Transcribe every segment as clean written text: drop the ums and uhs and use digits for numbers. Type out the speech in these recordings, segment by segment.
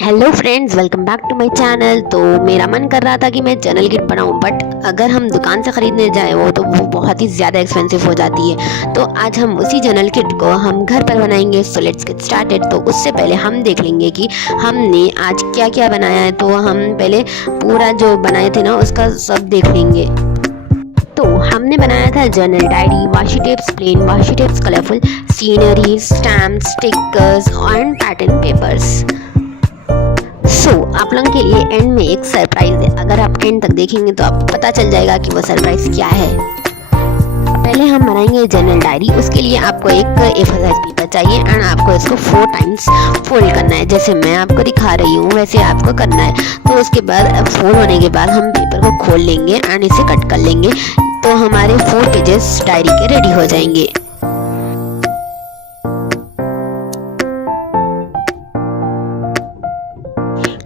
Hello friends, welcome back to my channel. तो मेरा मन कर रहा था कि मैं चैनल किट बनाऊं, बट अगर हम दुकान से ख़रीदने जाएं वो बहुत ही ज़्यादा एक्सपेंसिव हो जाती है। तो आज हम उसी चैनल किट को हम घर पर बनाएंगे। So let's get started. तो उससे पहले हम देख लेंगे कि हमने आज क्या क्या बनाया है। तो हम पहले पूरा जो बनाए थे ना उसका सब देख लेंगे। तो हमने बनाया था journal diary, washi tapes, plain washi tapes, colourful scenery, stamp, stickers and pattern papers. आप लोगों के लिए एंड में एक सरप्राइज है। अगर आप एंड तक देखेंगे तो आपको पता चल जाएगा कि वो सरप्राइज क्या है। पहले हम बनाएंगे जर्नल डायरी। उसके लिए आपको एक A4 साइज पेपर चाहिए एंड आपको इसको 4 टाइम्स फोल्ड करना है। जैसे मैं आपको दिखा रही हूँ वैसे आपको करना है। तो उसके बाद फोल्ड होने के बाद हम पेपर को खोल लेंगे एंड इसे कट कर लेंगे। तो हमारे 4 पेजेस डायरी के रेडी हो जाएंगे।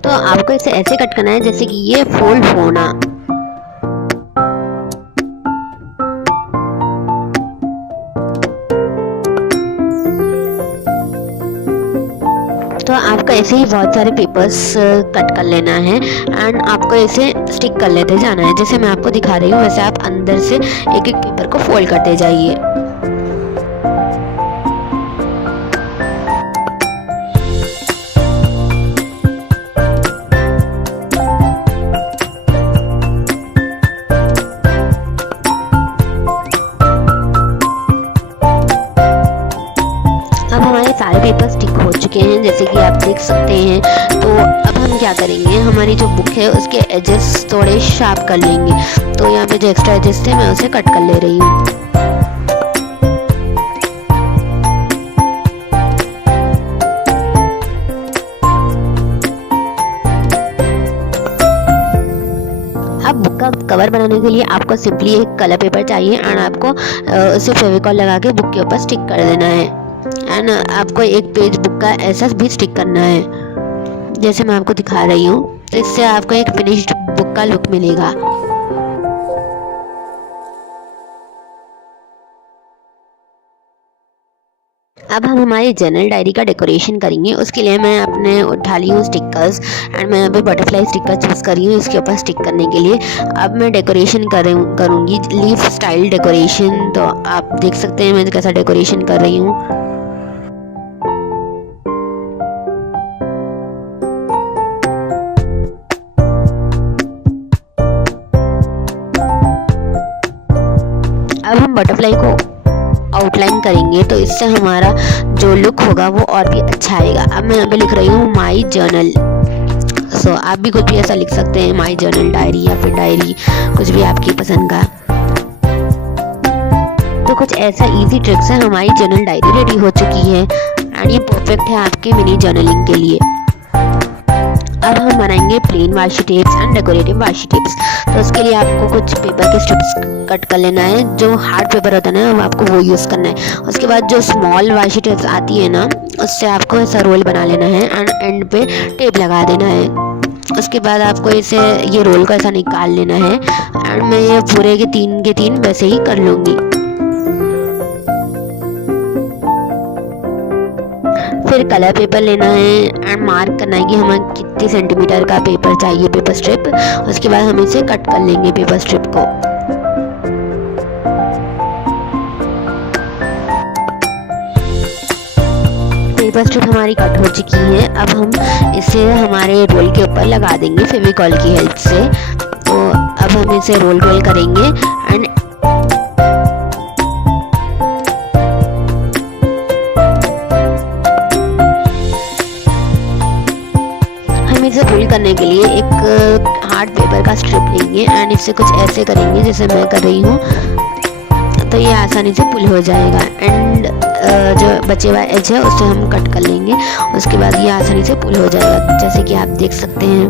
तो आपको इसे ऐसे कट करना है जैसे कि ये फोल्ड होना। तो आपको ऐसे ही बहुत सारे पेपर्स कट कर लेना है एंड आपको इसे स्टिक कर लेते जाना है। जैसे मैं आपको दिखा रही हूँ वैसे आप अंदर से एक एक पेपर को फोल्ड करते जाइए। अब हमारे सारे पेपर स्टिक हो चुके हैं जैसे कि आप देख सकते हैं। तो अब हम क्या करेंगे, हमारी जो बुक है उसके एजेस थोड़े शार्प कर लेंगे। तो यहाँ पे जो एक्स्ट्रा एजेस थे मैं उसे कट कर ले रही हूँ। अब बुक का कवर बनाने के लिए आपको सिंपली एक कलर पेपर चाहिए एंड आपको उसे फेविकॉल लगा के बुक के ऊपर स्टिक कर देना है एंड आपको एक पेज बुक का ऐसा भी स्टिक करना है जैसे मैं आपको दिखा रही हूँ। तो इससे आपको एक फिनिश्ड बुक का लुक मिलेगा। अब हम हमारी जर्नल डायरी का डेकोरेशन करेंगे। उसके लिए मैं अपने उठा ली हूँ स्टिकर्स एंड मैं यहाँ पे बटरफ्लाई स्टिकर चूज़ करी हूँ इसके ऊपर स्टिक करने के लिए। अब मैं डेकोरेशन करूँगी लीफ स्टाइल डेकोरेशन। तो आप देख सकते हैं मैं कैसा डेकोरेशन कर रही हूँ। अब हम बटरफ्लाई को आउटलाइन करेंगे तो इससे हमारा जो लुक होगा वो और भी अच्छा आएगा। अब मैं यहाँ पे लिख रही हूँ माई जर्नल। सो आप भी कुछ भी ऐसा लिख सकते हैं, माई जर्नल डायरी या फिर डायरी, कुछ भी आपकी पसंद का। तो कुछ ऐसा इजी ट्रिक से हमारी जर्नल डायरी रेडी हो चुकी है एंड ये परफेक्ट है आपके मिनी जर्नलिंग के लिए। अब हम बनाएंगे plain washi tapes and decorative washi tapes. तो उसके लिए आपको कुछ पेपर के स्ट्रिप्स कट कर लेना है। जो हार्ड पेपर होता है ना आपको वो यूज़ करना है। उसके बाद जो स्मॉल वाशी टेप्स आती है ना उससे आपको ऐसा रोल बना लेना है एंड एंड पे टेप लगा देना है। उसके बाद आपको इसे ये रोल को ऐसा निकाल लेना है एंड मैं ये पूरे के तीन वैसे ही कर लूँगी। फिर कलर पेपर लेना है एंड मार्क करना है कि हमें कितने सेंटीमीटर का पेपर चाहिए, पेपर स्ट्रिप। उसके बाद हम इसे कट कर लेंगे पेपर स्ट्रिप को। पेपर स्ट्रिप हमारी कट हो चुकी है। अब हम इसे हमारे रोल के ऊपर लगा देंगे फेविकॉल की हेल्प से। तो अब हम इसे रोल करेंगे एंड इसे रोल करने के लिए एक हार्ड पेपर का स्ट्रिप लेंगे एंड इसे कुछ ऐसे करेंगे जैसे मैं कर रही हूँ। तो ये आसानी से पुल हो जाएगा एंड जो बचे हुआ एज है उसे हम कट कर लेंगे। उसके बाद ये आसानी से पुल हो जाएगा जैसे कि आप देख सकते हैं।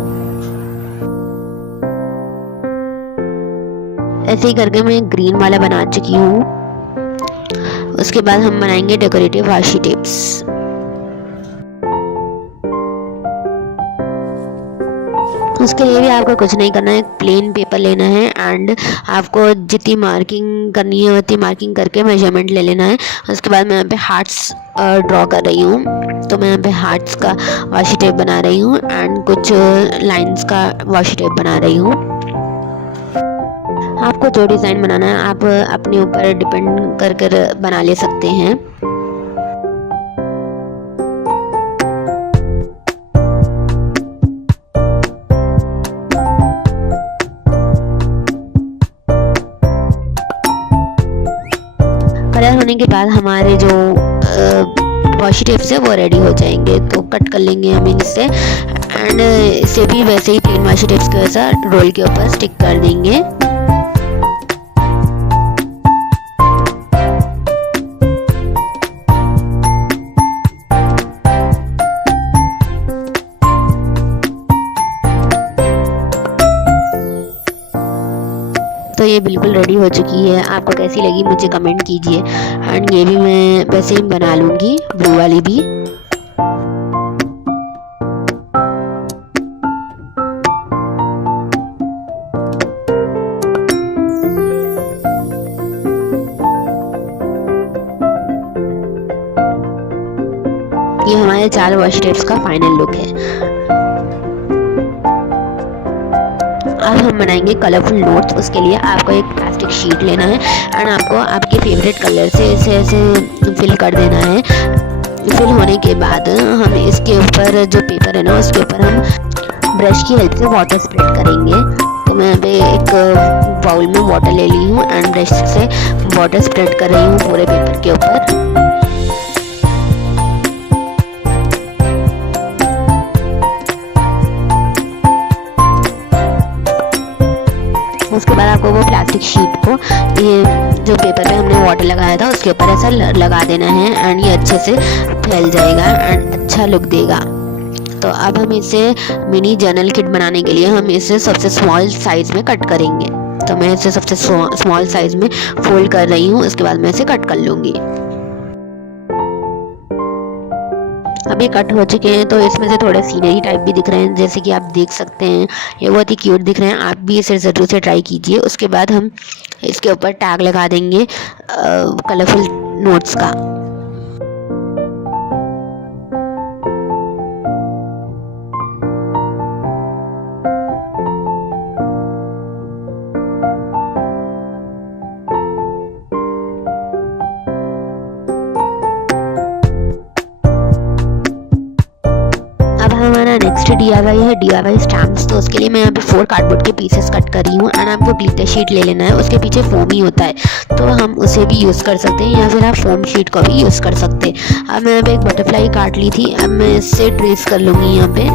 ऐसे ही करके मैं ग्रीन वाला बना चुकी हूँ। उसके बाद हम बनाएंगे डेकोरेटिव वाशी टेप्स। उसके लिए भी आपको कुछ नहीं करना है, एक प्लेन पेपर लेना है एंड आपको जितनी मार्किंग करनी है उतनी मार्किंग करके मेजरमेंट ले लेना है। उसके बाद मैं यहाँ पे हार्ट्स ड्रॉ कर रही हूँ, तो मैं यहाँ पे हार्ट्स का वाशी टेप बना रही हूँ एंड कुछ लाइंस का वाशी टेप बना रही हूँ। आपको जो डिज़ाइन बनाना है आप अपने ऊपर डिपेंड कर कर बना ले सकते हैं। कलर होने के बाद हमारे जो वाशी टेप्स है वो रेडी हो जाएंगे, तो कट कर लेंगे हम इनसे एंड इसे भी वैसे ही प्लेन वाशी टेप्स के वैसा रोल के ऊपर स्टिक कर देंगे। तो ये बिल्कुल रेडी हो चुकी है, आपको कैसी लगी मुझे कमेंट कीजिए एंड ये भी मैं वैसे ही बना लूँगी, ब्लू वाली भी। ये हमारे 4 वाशी टेप्स का फाइनल लुक है। अब हम बनाएंगे कलरफुल नोट्स। उसके लिए आपको एक प्लास्टिक शीट लेना है एंड आपको आपके फेवरेट कलर से इसे ऐसे फिल कर देना है। फिल होने के बाद हम इसके ऊपर जो पेपर है ना उसके ऊपर हम ब्रश की हेल्प से वाटर स्प्रेड करेंगे। तो मैं अभी एक बाउल में वाटर ले ली हूँ एंड ब्रश से वाटर स्प्रेड कर रही हूँ पूरे पेपर के ऊपर। उसके बाद आपको वो प्लास्टिक शीट को ये जो पेपर पे हमने वाटर लगाया था उसके ऊपर ऐसा लगा देना है एंड ये अच्छे से फैल जाएगा एंड अच्छा लुक देगा। तो अब हम इसे मिनी जर्नल किट बनाने के लिए हम इसे सबसे स्मॉल साइज में कट करेंगे। तो मैं इसे सबसे स्मॉल साइज में फोल्ड कर रही हूँ, उसके बाद मैं इसे कट कर लूँगी। अभी कट हो चुके हैं, तो इसमें से थोड़े सीनरी टाइप भी दिख रहे हैं, जैसे कि आप देख सकते हैं ये बहुत ही क्यूट दिख रहे हैं। आप भी इसे ज़रूर से ट्राई कीजिए। उसके बाद हम इसके ऊपर टैग लगा देंगे कलरफुल नोट्स का। हमारा नेक्स्ट DIY है DIY स्टैम्प्स। तो उसके लिए मैं यहाँ पे 4 कार्डबोर्ड के पीसेस कट कर रही हूँ एंड आपको ग्लिटर शीट ले लेना है। उसके पीछे फोम ही होता है, तो हम उसे भी यूज़ कर सकते हैं या फिर आप फोम शीट को भी यूज़ कर सकते हैं। अब मैं यहाँ पे एक बटरफ्लाई काट ली थी, अब मैं इससे ट्रेस कर लूँगी यहाँ पे।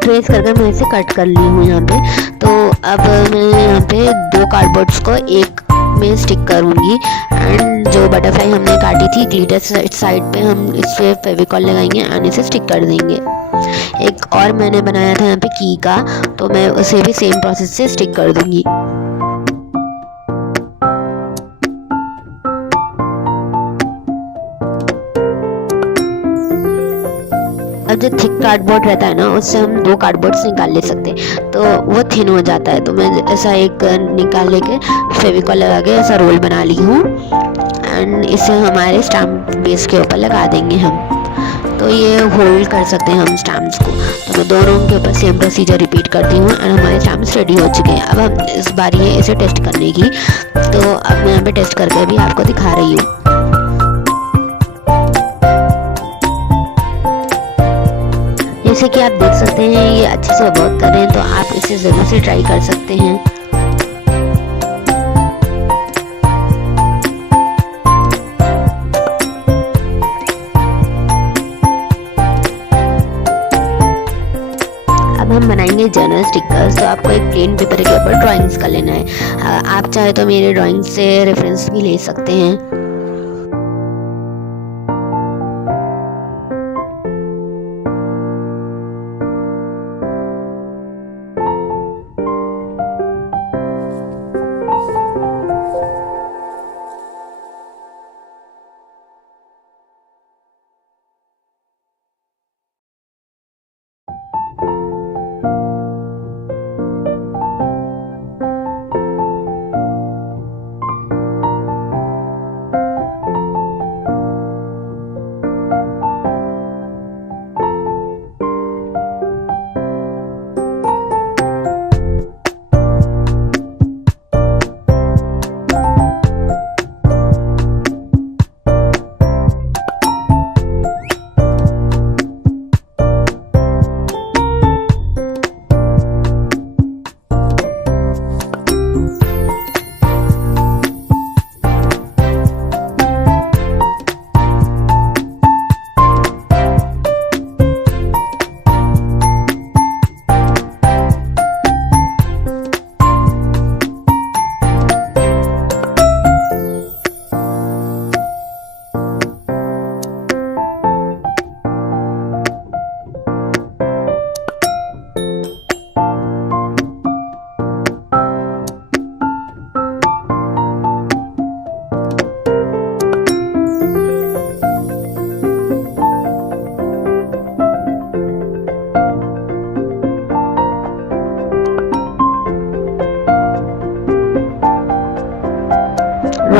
ट्रेस करके मैं इसे कट कर ली हूँ यहाँ पे। तो अब मैं यहाँ पे 2 कार्डबोर्ड्स को एक में स्टिक करूँगी एंड जो बटरफ्लाई हमने काटी थी ग्लिटर साइड पे हम इस पे फेविकॉल लगाएंगे एंड इसे स्टिक कर देंगे। एक और मैंने बनाया था यहाँ पे की का, तो मैं उसे भी सेम प्रोसेस से स्टिक कर दूँगी। अब जो थिक कार्डबोर्ड रहता है ना उससे हम 2 कार्डबोर्ड्स निकाल ले सकते हैं, तो वो थिन हो जाता है। तो मैं ऐसा एक निकाल लेके फेविकॉल लगा के ऐसा रोल बना ली हूँ एंड इसे हमारे स्टैम्प बेस के ऊपर लगा देंगे हम। तो ये होल्ड कर सकते हैं हम स्टैम्प्स को। तो मैं दोनों के ऊपर सेम प्रोसीजर रिपीट करती हूँ एंड हमारे स्टैम्प्स रेडी हो चुके हैं। अब हम इस बारी है इसे टेस्ट करने की, तो अब मैं यहाँ पे टेस्ट करके भी आपको दिखा रही हूँ। जैसे कि आप देख सकते हैं ये अच्छे से वर्क कर रहे हैं, तो आप इसे ज़रूर से ट्राई कर सकते हैं। अब हम बनाएंगे जर्नल स्टिकर्स। तो आपको एक प्लेन पेपर के ऊपर ड्राइंग्स कर लेना है। आप चाहे तो मेरे ड्राइंग से रेफरेंस भी ले सकते हैं।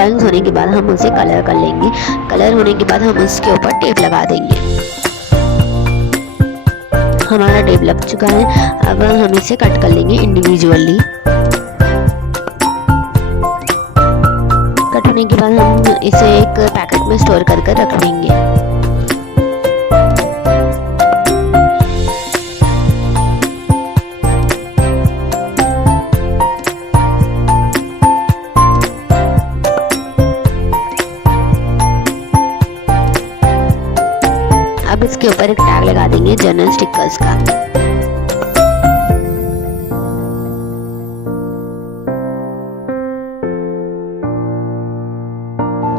ड्राइंग्स होने के बाद हम उसे कलर कर लेंगे। कलर होने के बाद हम उसके ऊपर टेप लगा देंगे। हमारा टेप लग चुका है, अब हम इसे कट कर लेंगे इंडिविजुअली। कट होने के बाद हम इसे एक पैकेट में स्टोर कर रख देंगे। अब इसके ऊपर एक टैग लगा देंगे जर्नल स्टिकर्स का।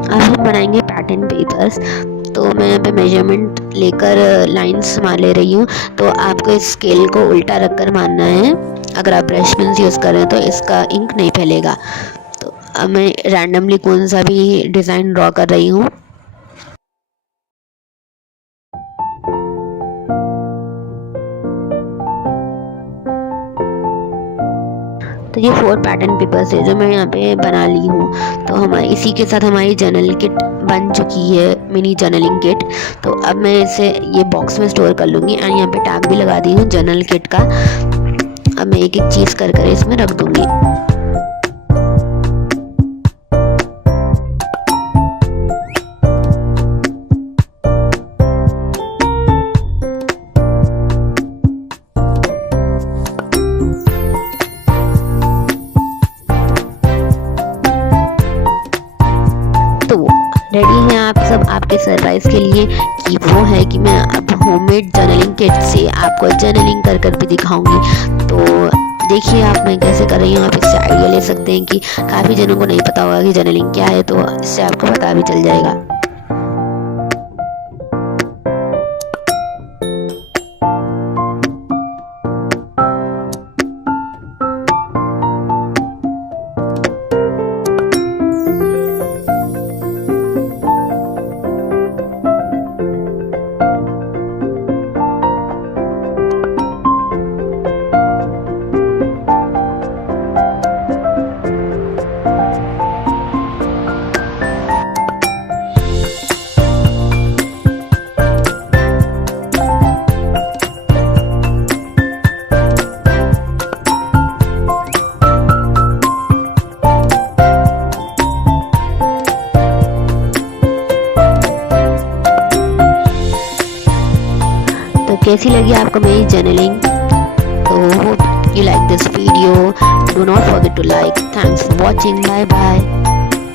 अब हम बनाएंगे पैटर्न पेपर्स। तो मैं यहाँ पे मेजरमेंट लेकर लाइंस मार ले रही हूँ। तो आपको इस स्केल को उल्टा रखकर मारना है। अगर आप ब्रश पेन्स यूज़ कर रहे हैं तो इसका इंक नहीं फैलेगा। तो अब मैं रैंडमली कौन सा भी डिज़ाइन ड्रॉ कर रही हूँ। तो ये 4 पैटर्न पेपर्स है जो मैं यहाँ पे बना ली हूँ। तो हमारे इसी के साथ हमारी जर्नल किट बन चुकी है, मिनी जर्नलिंग किट। तो अब मैं इसे ये बॉक्स में स्टोर कर लूँगी एंड यहाँ पे टैग भी लगा दी हूँ जर्नल किट का। अब मैं एक एक चीज़ कर इसमें रख दूँगी। रेडी हैं आप सब आपके सरप्राइज के लिए कि वो है कि मैं अब होममेड जर्नलिंग किट से आपको जर्नलिंग कर भी दिखाऊंगी। तो देखिए आप मैं कैसे कर रही हूँ। आप इससे आइडिया ले सकते हैं कि काफ़ी जनों को नहीं पता होगा कि जर्नलिंग क्या है, तो इससे आपको पता भी चल जाएगा। कैसी लगी आपको मेरी जर्नलिंग? तो hope you like this video. Do not forget to like. Thanks for watching. Bye bye.